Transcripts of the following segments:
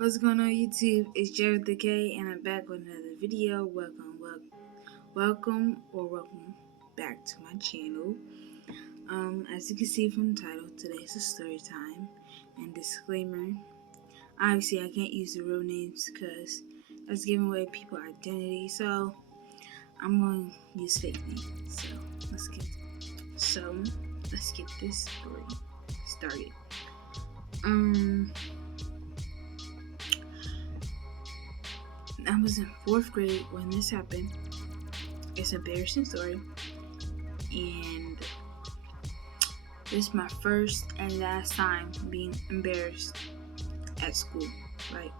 What's going on YouTube? It's Jared the K and I'm back with another video. Welcome back to my channel. As you can see from the title, today is a story time. And disclaimer, obviously I can't use the real names because that's giving away people's identity, so I'm going to use fake names. Let's get this story started. I was in 4th grade when this happened. It's an embarrassing story, and this is my first and last time being embarrassed at school. Right?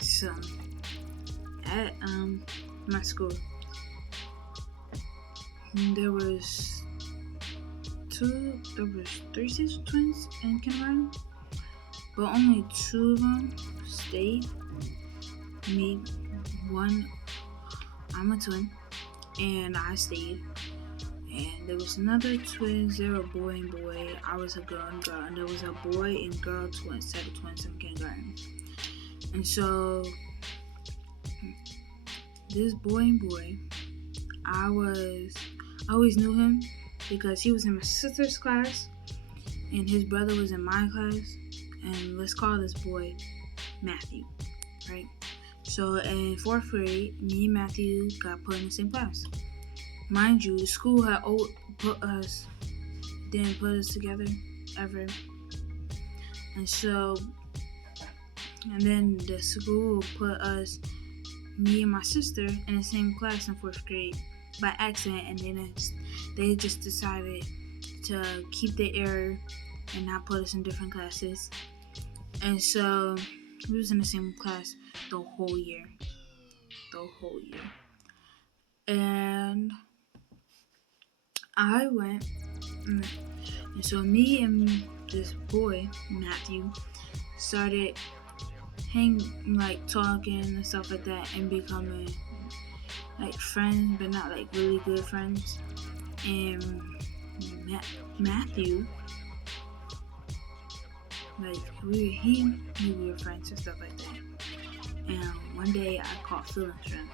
So at my school, there was three sister twins in kindergarten, but only 2 of them stayed. Me, one, I'm a twin, and I stayed. And there was another twins. There were a boy and boy. I was a girl and girl, and there was a boy and girl twins, set of twins in kindergarten. And so this boy and boy, I always knew him because he was in my sister's class, and his brother was in my class. And let's call this boy Matthew, right? So in 4th grade, me and Matthew got put in the same class. Mind you, the school had didn't put us together ever. And then the school put us, me and my sister, in the same class in 4th grade by accident, and then they just decided to keep the error and not put us in different classes. And so we was in the same class the whole year. And I went, and so me and this boy, Matthew, started talking and stuff like that, and becoming like friends, but not like really good friends. And Matthew, like he knew we were friends and stuff like that. And one day I caught feelings for him.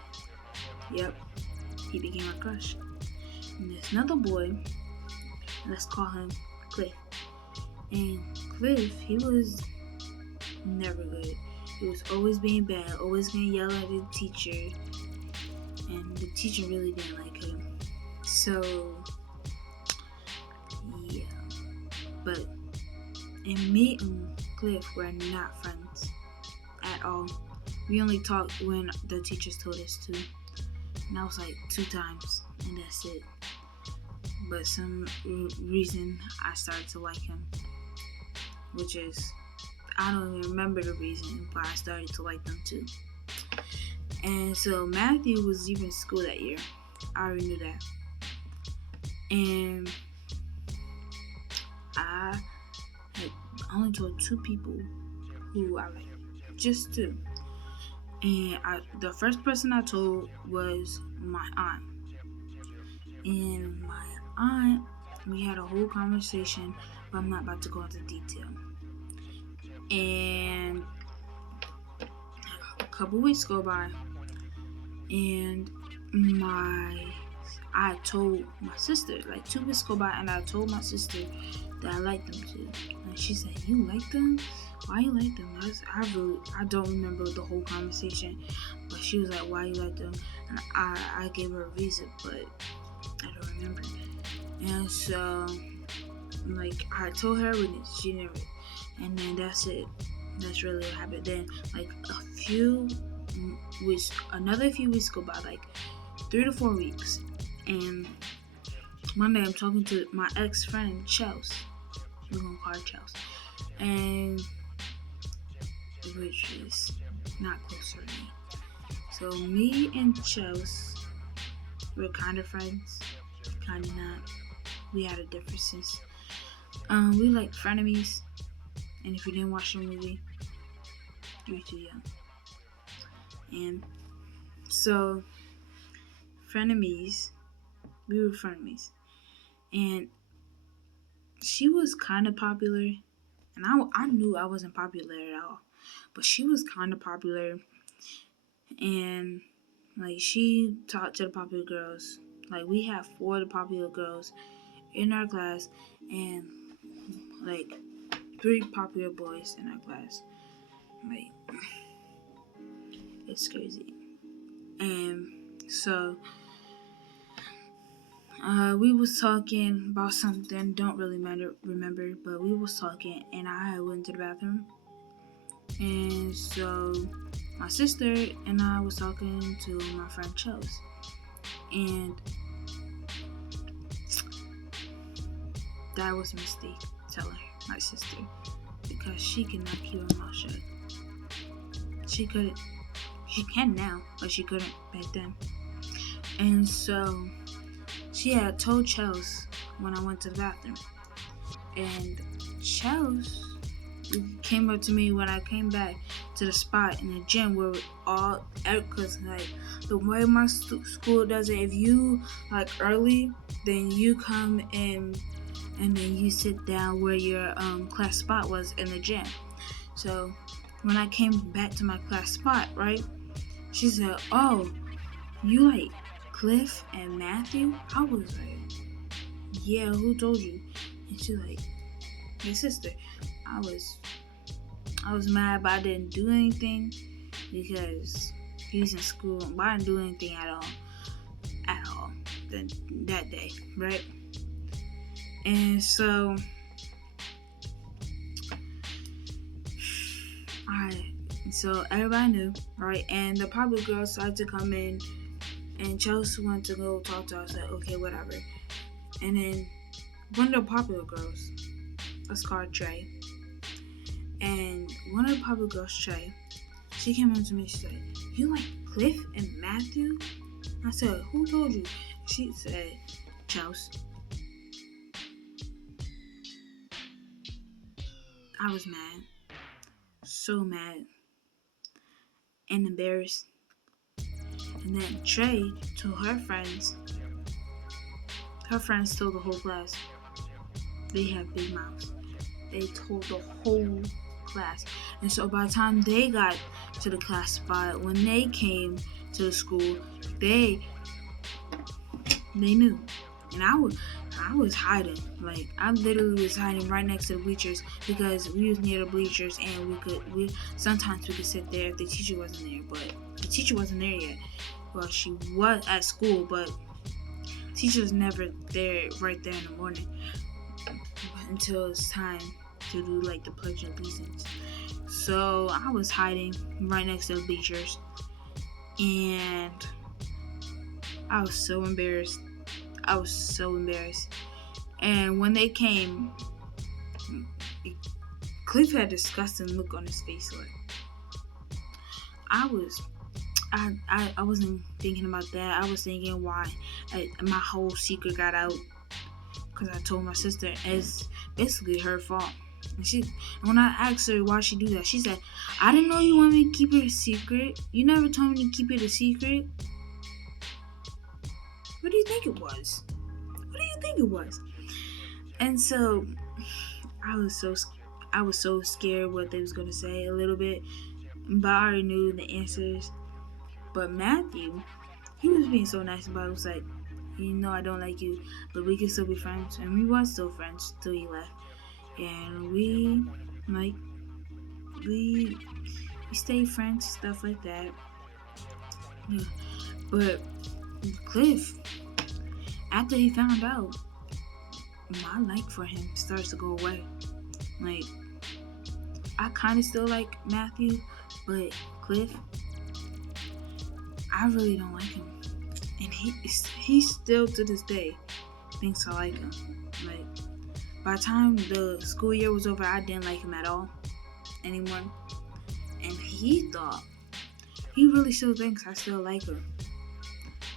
Yep, he became a crush. And there's another boy, let's call him Cliff. And Cliff, he was never good. He was always being bad, always gonna yell at the teacher, and the teacher really didn't like him. So yeah, and me and Cliff were not friends at all. We only talked when the teachers told us to, and that was like 2 times, and that's it. But some reason I started to like him, which is, I don't even remember the reason, but I started to like them too. And so Matthew was leaving school that year. I already knew that. And I had only told 2 people who I liked, just 2. And the first person I told was my aunt. And my aunt, we had a whole conversation, but I'm not about to go into detail. And a couple weeks go by, and I told my sister, like 2 weeks go by, and I told my sister that I liked them too. And she said, "You like them? Why you like them?" I don't remember the whole conversation, but she was like, "Why you like them?" And I gave her a reason, but I don't remember. And so, like, I told her when she never, and then that's it. That's really what happened. Then, like another few weeks go by, like 3 to 4 weeks, and one day I'm talking to my ex-friend Chelsea. We're gonna call her Chelsea, and which is not close to me. So me and Chelsea were kind of friends, kind of not. We had a differences. We like frenemies, and if you didn't watch the movie, you were too young. And so we were frenemies, and she was kind of popular, and I knew I wasn't popular at all, but she was kind of popular, and like she talked to the popular girls. Like we had 4 of the popular girls in our class, and like 3 popular boys in our class. Like it's crazy. And so we was talking about something, don't really remember, but we was talking, and I went to the bathroom, and so my sister and I was talking to my friend Chels, and that was a mistake. Tell her, my sister, because she cannot keep her mouth shut. She couldn't. She can now, but she couldn't back then. And so she had told Chels when I went to the bathroom, and Chels came up to me when I came back to the spot in the gym where all, because like the way my school does it, if you like early, then you come in and then you sit down where your class spot was in the gym. So when I came back to my class spot, right, she said, "Oh, you like Cliff and Matthew?" I was like, "Yeah, who told you?" And she's like, "Your sister." I was mad, but I didn't do anything because he's in school, but I didn't do anything at all that day, right? And so everybody knew, right? And the popular girls started to come in, and Chelsea wanted to go talk to us. Like, okay, whatever. And then one of the popular girls, let's call her Trey. And one of the popular girls, Trey, she came up to me. She said, "You like Cliff and Matthew?" I said, "Who told you?" She said, "Chelsea." I was mad, so mad and embarrassed. And then Trey told her friends. Her friends told the whole class. They have big mouths. They told the whole class. And so by the time they got to the class spot, when they came to the school, they knew. And I was hiding. Like I literally was hiding right next to the bleachers because we was near the bleachers, and we sometimes we could sit there if the teacher wasn't there, but the teacher wasn't there yet. Well, she was at school, but teacher's never there right there in the morning until it's time to do like the Pledge of Allegiance. So I was hiding right next to the bleachers, and I was so embarrassed. And when they came, Cliff had a disgusting look on his face. Like I wasn't thinking about that. I was thinking why my whole secret got out because I told my sister. It's basically her fault. And when I asked her why she do that, she said, "I didn't know you wanted me to keep it a secret. You never told me to keep it a secret." What do you think it was? And so I was so scared what they was gonna say a little bit, but I already knew the answers. But Matthew, he was being so nice about it. He was like, I don't like you, but we can still be friends. And we was still friends till he left. And we stayed friends, stuff like that. Yeah. But Cliff, after he found out, my like for him starts to go away. Like, I kind of still like Matthew, but Cliff, I really don't like him. And he still to this day thinks I like him. Like, by the time the school year was over, I didn't like him at all anymore. And he really still thinks I still like him.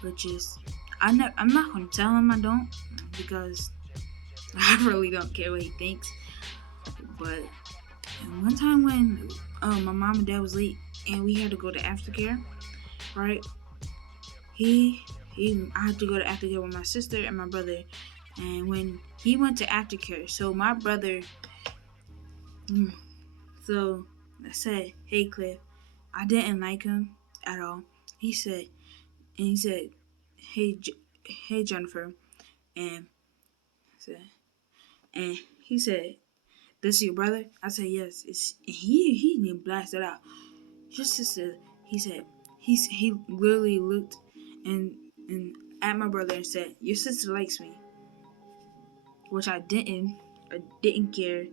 Which is, I'm not going to tell him I don't, because I really don't care what he thinks. But one time when my mom and dad was late and we had to go to aftercare, right? I had to go to aftercare with my sister and my brother. And when he went to aftercare, so my brother, Mm. So I said, "Hey, Cliff." I didn't like him at all. He said, "Hey, hey, Jennifer," and said, and he said, "This is your brother?" I said, "Yes." He didn't blast it out. Just to say, he said, he literally looked and and at my brother and said, "Your sister likes me," which I didn't. I didn't care.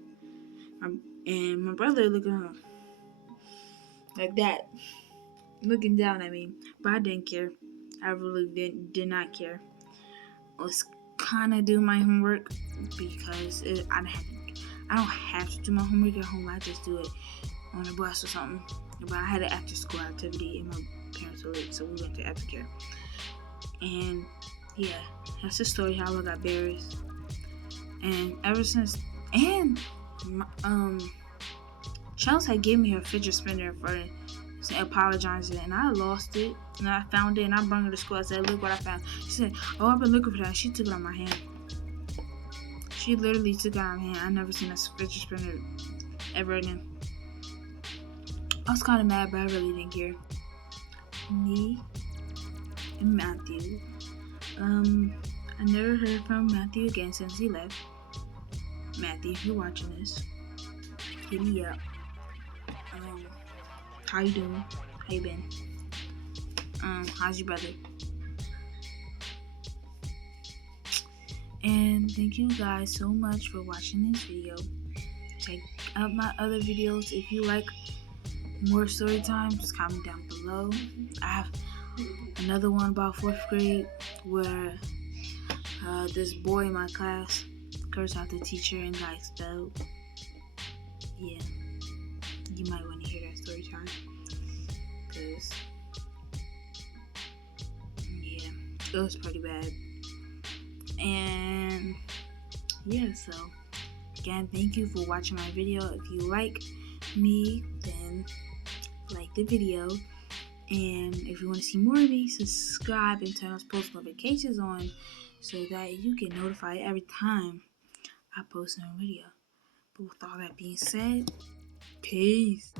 And my brother looking at him like that, looking down at me, but I didn't care. I really did not care. I was kind of doing my homework because I don't have to do my homework at home. I just do it on a bus or something. But I had an after school activity and my parents were late, so we went to aftercare. And yeah, that's the story how I got berries. And ever since, and Chelsea gave me her fidget spinner for apologizing, and I lost it. And I found it, and I brought her to school. I said, "Look what I found." She said, "Oh, I've been looking for that." She took it out of my hand. She literally took it out of my hand. I never seen a fidget spinner ever again. I was kind of mad, but I really didn't care. Me and Matthew. I never heard from Matthew again since he left. Matthew, if you're watching this, hit me up. How you doing? How you been? How's your brother? And thank you guys so much for watching this video. Check out my other videos. If you like more story times, comment down below. I have another one about 4th grade where this boy in my class cursed out the teacher and got expelled. Yeah, you might want to hear that story time. Because, yeah, it was pretty bad. And, yeah, so, again, thank you for watching my video. If you like me, then like the video. And if you want to see more of me, subscribe and turn those post notifications on so that you get notified every time I post a video. But with all that being said, peace.